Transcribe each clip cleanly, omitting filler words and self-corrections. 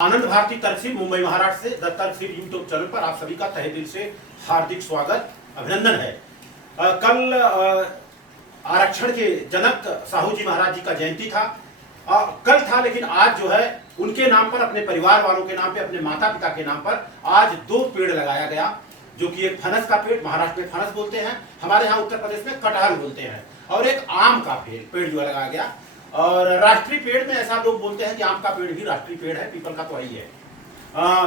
आनंद भारती तर्क सीट मुंबई महाराष्ट्र से द तर्क सीट यूट्यूब चैनल पर आप सभी का तहे दिल से हार्दिक स्वागत अभिनंदन है। कल आरक्षण के जनक साहू जी महाराज जी का जयंती था। कल था, लेकिन आज जो है उनके नाम पर, अपने परिवार वालों के नाम पे, अपने माता पिता के नाम पर आज 2 पेड़ लगाया गया, जो कि एक फनस का पेड़, महाराष्ट्र में फनस बोलते हैं, हमारे यहाँ उत्तर प्रदेश में कटहल बोलते हैं, और एक आम का पेड़ जो लगाया गया। और राष्ट्रीय पेड़ में ऐसा लोग बोलते हैं कि आम का पेड़ ही राष्ट्रीय पेड़ है, पीपल का तो वही है।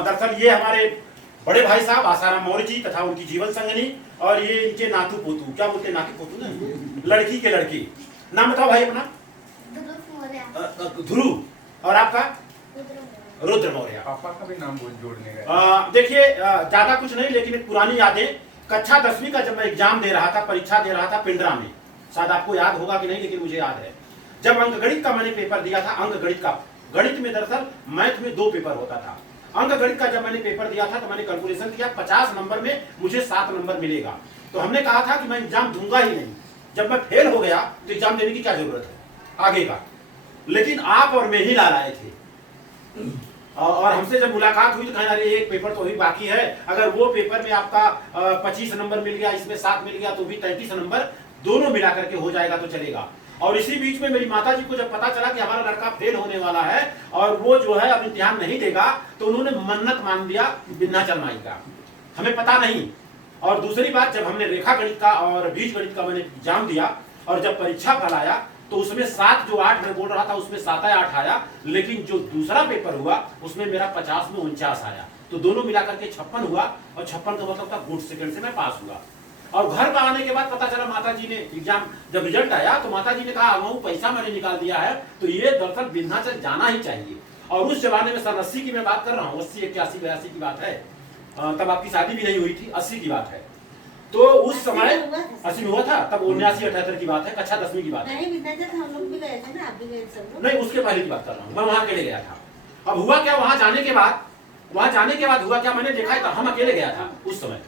दरअसल ये हमारे बड़े भाई साहब आसाराम मौर्य जी तथा उनकी जीवन संगनी, और ये इनके नातू पोतू, क्या बोलते हैं, नाती पोतू ना, लड़की के लड़की। नाम बताओ भाई अपना। ध्रुव। और आपका? रुद्र मौर्य। पापा का भी नाम जोड़ने का। देखिए, ज्यादा कुछ नहीं, लेकिन एक पुरानी यादें। कक्षा 10वीं का जब मैं एग्जाम दे रहा था, परीक्षा दे रहा था पिंडरा में, शायद आपको याद होगा कि नहीं, लेकिन मुझे याद है। जब अंकगणित का मैंने पेपर दिया था, अंकगणित का, गणित में दरअसल मैथ में 2 पेपर होता था। अंकगणित का जब मैंने पेपर दिया था तो मैंने कैलकुलेशन किया 50 नंबर में मुझे 7 नंबर मिलेगा। तो हमने कहा था कि मैं एग्जाम दूंगा ही नहीं। जब मैं फेल हो गया तो एग्जाम देने की क्या जरूरत है आगे का। लेकिन आप और मैं ही ला लाए थे, और हमसे जब मुलाकात हुई तो कहना, अरे एक पेपर तो अभी बाकी है, अगर वो पेपर में आपका 25 नंबर मिल गया, इसमें 7 मिल गया, तो भी 33 नंबर दोनों मिला करके हो जाएगा तो चलेगा। और इसी बीच में मेरी माता जी को जब पता चला कि हमारा लड़का फेल होने वाला है और वो जो है अब इम्तिहान नहीं देगा, तो उन्होंने मन्नत मान दिया विंध्याचल माई का, हमें पता नहीं। और दूसरी बात, जब हमने रेखा गणित का और बीज गणित का मैंने एग्जाम दिया, और जब परीक्षा फल आया तो उसमें 7 जो 8 मैं बोल रहा था उसमें 7 या 8 आया, लेकिन जो दूसरा पेपर हुआ उसमें मेरा 50 में 49 आया, तो दोनों मिलाकर के 56 हुआ, और 56 का मतलब था गुड सेकंड से मैं पास हुआ। और घर पर आने के बाद पता चला, माता जी ने एग्जाम जब रिजल्ट आया तो माता जी ने कहा, वो पैसा मैंने निकाल दिया है, तो ये दरअसल विंध्याचल जाना ही चाहिए। और उस जमाने में सन 80 की मैं बात कर रहा हूँ, 80 81 82 की बात है, तब आपकी शादी भी नहीं हुई थी, 80 की बात है। तो उस समय 80 में हुआ था, तब 79 78 की बात है, कक्षा 10वीं की बात है। नहीं, उसके पहले की बात कर रहा हूँ, मैं वहां अकेले गया था। अब हुआ क्या, वहां जाने के बाद हुआ क्या, मैंने देखा था, हम अकेले गया था उस समय,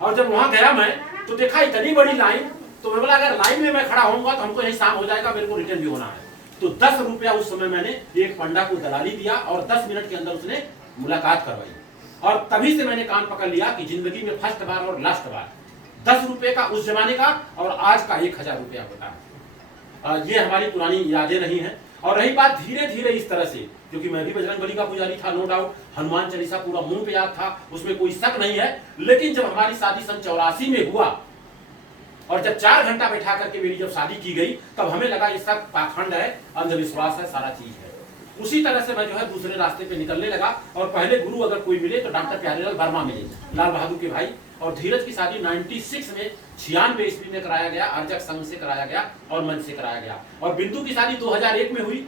और जब वहां गया मैं तो देखा इतनी बड़ी लाइन, तो मैं बोला अगर लाइन में मैं खड़ा होऊंगा तो हमको यही शाम हो जाएगा, मेरे को रिटर्न भी होना है। तो 10 रुपया उस समय मैंने एक पंडा को दलाली दिया, और 10 मिनट के अंदर उसने मुलाकात करवाई, और तभी से मैंने कान पकड़ लिया कि जिंदगी में फर्स्ट बार और लास्ट बार 10 रुपए का उस जमाने का और आज का 1000 रुपया होता है। ये हमारी पुरानी यादें रही हैं। और रही बात धीरे धीरे इस तरह से, क्योंकि मैं भी बजरंगबली का पुजारी था, नो डाउट, हनुमान चालीसा पूरा मुंह पे याद था, उसमें कोई शक नहीं है। लेकिन जब हमारी शादी सन 84 में हुआ, और जब 4 घंटा बैठा करके मेरी जब शादी की गई, तब हमें लगा ये सब पाखंड है, अंधविश्वास है, सारा चीज है। उसी तरह से मैं जो है दूसरे रास्ते पे निकलने लगा, और पहले गुरु अगर कोई मिले तो डॉक्टर प्यारेलाल वर्मा मिले, लाल बहादुर के भाई। और धीरज की शादी 96 में 96 ईस्वी में कराया गया, अर्जक संघ से कराया गया और मंच से कराया गया। और बिंदु की शादी 2001 में हुई,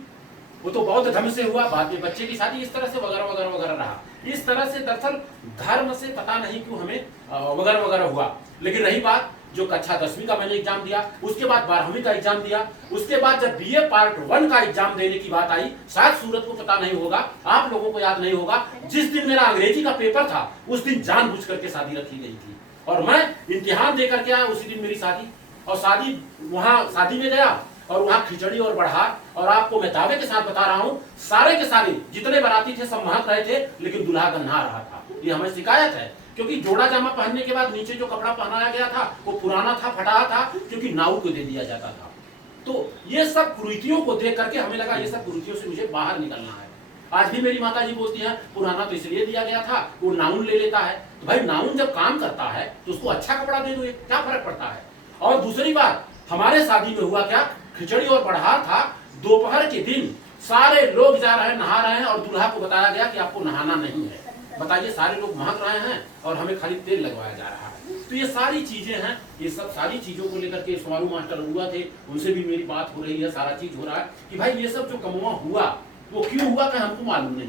वो तो बहुत धर्म से हुआ। बाद में बच्चे की शादी इस तरह से वगैरह वगैरह वगैरह रहा। इस तरह से दरअसल धर्म से पता नहीं क्यों हमें वगैरह वगैरह हुआ। लेकिन रही बात, जो कक्षा 10वीं का मैंने एग्जाम दिया, उसके बाद 12वीं का एग्जाम दिया, उसके बाद जब बीए पार्ट 1 का एग्जाम देने की बात आई, शायद सूरत को पता नहीं होगा, आप लोगों को याद नहीं होगा, जिस दिन मेरा अंग्रेजी का पेपर था उस दिन जानबूझ करके शादी रखी गई थी, और मैं इम्तिहान दे करके आया उसी दिन मेरी शादी। और शादी में गया, और वहां खिचड़ी और बढ़ा, और आपको मैं दावे के साथ बता रहा हूं, सारे के सारे जितने बाराती थे सब महक रहे थे, लेकिन दूल्हा गंधा रहा था। ये हमें शिकायत है, क्योंकि जोड़ा जामा पहनने के बाद नीचे जो कपड़ा पहनाया गया था वो पुराना था, फटा था, क्योंकि नाऊ को दे दिया जाता था। तो ये सब कुरीतियों को देख करके हमें लगा ये सब कुरीतियों से मुझे बाहर निकलना है। आज भी मेरी माता जी बोलती है, पुराना तो इसलिए दिया गया था, वो नाउन ले लेता है। तो भाई नाउन जब काम करता है तो उसको अच्छा कपड़ा दे दो, क्या फर्क पड़ता है। और दूसरी बात, हमारे शादी में हुआ क्या, खिचड़ी और बढ़ार था। दोपहर के दिन सारे लोग जा रहे हैं, नहा रहे हैं, और दूल्हा को बताया गया कि आपको नहाना नहीं है। बताइए, सारे लोग महक रहे हैं और हमें खाली तेल लगवाया जा रहा है। तो ये सारी चीजें हैं, ये सब सारी चीजों को लेकर के स्वारू मास्टर हुआ थे, उनसे भी मेरी बात हो रही है, सारा चीज हो रहा है कि भाई ये सब जो कमुआ हुआ वो क्यों हुआ, कि हमको मालूम नहीं,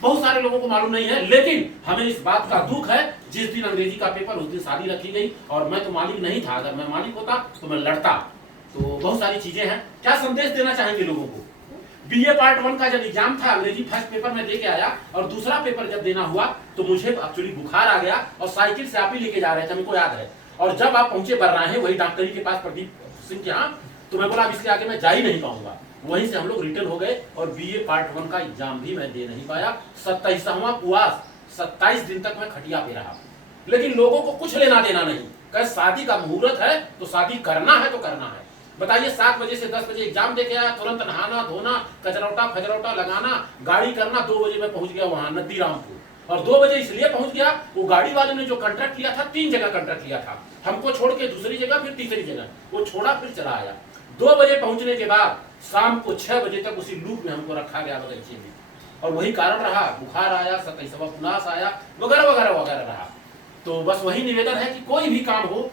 बहुत सारे लोगों को मालूम नहीं है। लेकिन हमें इस बात का दुख है, जिस दिन अंग्रेजी का पेपर उस दिन शादी रखी गई, और मैं तो मालिक नहीं था। अगर मैं मालिक होता तो मैं लड़ता। तो बहुत सारी चीजें हैं। क्या संदेश देना चाहेंगे लोगों को? बीए पार्ट 1 का जब एग्जाम था, अंग्रेजी फर्स्ट पेपर में दे के आया, और दूसरा पेपर जब देना हुआ तो मुझे एक्चुअली बुखार आ गया, और साइकिल से आप ही लेके जा रहे थे, मेरे याद है। और जब आप पहुंचे बर्राहे, वही डॉक्टरी के पास, प्रदीप सिंह के यहाँ, तो मैं बोला अब इसके आगे मैं जा ही नहीं पाऊंगा। वहीं से हम लोग रिटर्न हो गए और बीए पार्ट 1 का एग्जाम भी मैं दे नहीं पाया। 27वां पुआस 27 दिन तक मैं खटिया पे रहा, लेकिन लोगों को कुछ लेना देना नहीं। कहे शादी का मुहूर्त है तो शादी करना है तो करना है। बताइए 7 बजे से 10 बजे एग्जाम देके आया, तुरंत नहाना धोना, कचरौटा फजरौटा लगाना, गाड़ी करना, 2 बजे मैं पहुंच गया वहां नदी रामपुर। और 2 बजे इसलिए पहुंच गया, वो गाड़ी वाले ने जो कॉन्ट्रैक्ट लिया था, 3 जगह कॉन्ट्रैक्ट लिया था, हमको छोड़ के दूसरी जगह, फिर तीसरी जगह, वो छोड़ा फिर चला आया। 2 बजे पहुंचने के बाद शाम को 6 बजे तक उसी लूप में हमको रखा गया बगीचे में, और वही कारण रहा, बुखार आया, 27वां पुनास आया, वगैरह वगैरह वगैरह रहा। तो बस वही निवेदन है कि कोई भी काम हो,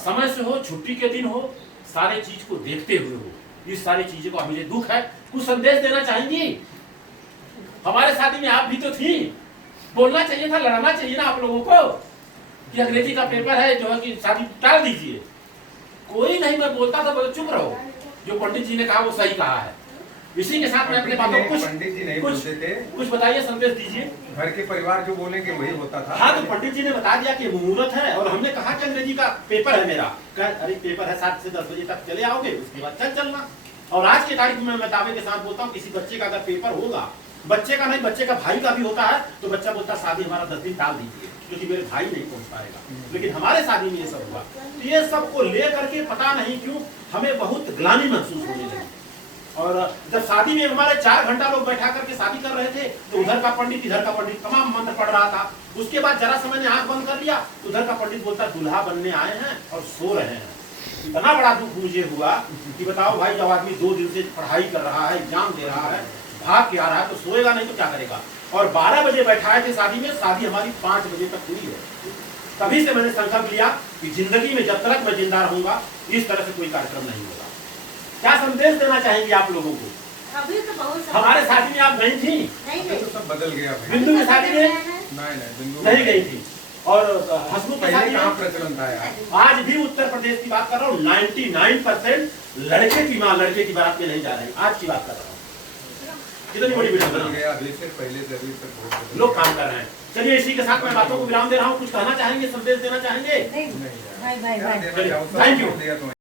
समय से हो, छुट्टी के दिन हो, सारे चीज को देखते हुए हो। इस सारी चीजों को मुझे दुख है। कुछ संदेश देना चाहेंगी? हमारे शादी में आप भी तो थी, बोलना चाहिए था, लड़ना चाहिए ना आप लोगों को कि अंग्रेजी का पेपर है जो है कि शादी टाल दीजिए। कोई नहीं, मैं बोलता था बोले चुप रहो, जो पंडित जी ने कहा वो सही कहा है। इसी के साथ में अपने बातों को पंडित जी नहीं बोलते थे, कुछ बताइए, संदेश दीजिए। घर के परिवार जो बोलेंगे वही होता था। हाँ, तो पंडित जी ने बता दिया कि मुहूर्त है, और हमने कहा कि अंग्रेजी का पेपर है मेरा। अरे पेपर है 7 से 10 बजे तक चले आओगे, उसके बाद चलना। और आज की तारीख में मैं दावे के साथ बोलता हूँ, किसी बच्चे का अगर पेपर होगा, बच्चे का नहीं, बच्चे का भाई का भी होता है, तो बच्चा बोलता शादी हमारा 10 दिन टाल दीजिए क्योंकि मेरे भाई नहीं पहुंच पाएगा। लेकिन हमारे शादी में ये सब हुआ, तो ये सब को लेकर के पता नहीं क्यों हमें बहुत ग्लानि महसूस होने लगी। और जब शादी में हमारे 4 घंटा लोग बैठा करके शादी कर रहे थे, तो उधर का पंडित इधर का पंडित तमाम मंत्र पढ़ रहा था। उसके बाद जरा समय ने आंख बंद कर लिया, उधर का पंडित बोलता दूल्हा बनने आए हैं और सो रहे हैं। इतना बड़ा दुख मुझे हुआ कि बताओ भाई, जब आदमी 2 दिन से पढ़ाई कर रहा है, एग्जाम दे रहा है, भाग के आ रहा है, तो सोएगा नहीं तो क्या करेगा। और 12 बजे बैठाए थे शादी में, शादी हमारी 5 बजे तक हुई है। तभी से मैंने संकल्प लिया कि जिंदगी में जब तक मैं जिंदा रहूंगा, इस तरह से कोई कार्यक्रम नहीं होगा। क्या संदेश देना चाहेंगे आप लोगों को? अभी तो बहुत हमारे शादी में आप नहीं थी, नहीं तो सब बदल गया भाई। बिंदु की शादी में नहीं बिंदु नहीं गई थी, और हसमुख की शादी कहाँ में प्रचलन था यार। आज भी उत्तर प्रदेश की बात कर रहा हूँ, 99% लड़के की माँ लड़के की बारात में नहीं जा रही। आज की बात कर रहा हूँ, कितनी बड़ी बदल गया अभी से, पहले से अभी तक बहुत बदल लोग काम कर रहे हैं। चलिए, इसी के साथ मैं बातों को विराम दे रहा हूँ। कुछ कहना चाहेंगे, संदेश देना चाहेंगे? नहीं भाई भाई गया। भाई देना चाहो सब Thank you. दिया तुम्हें।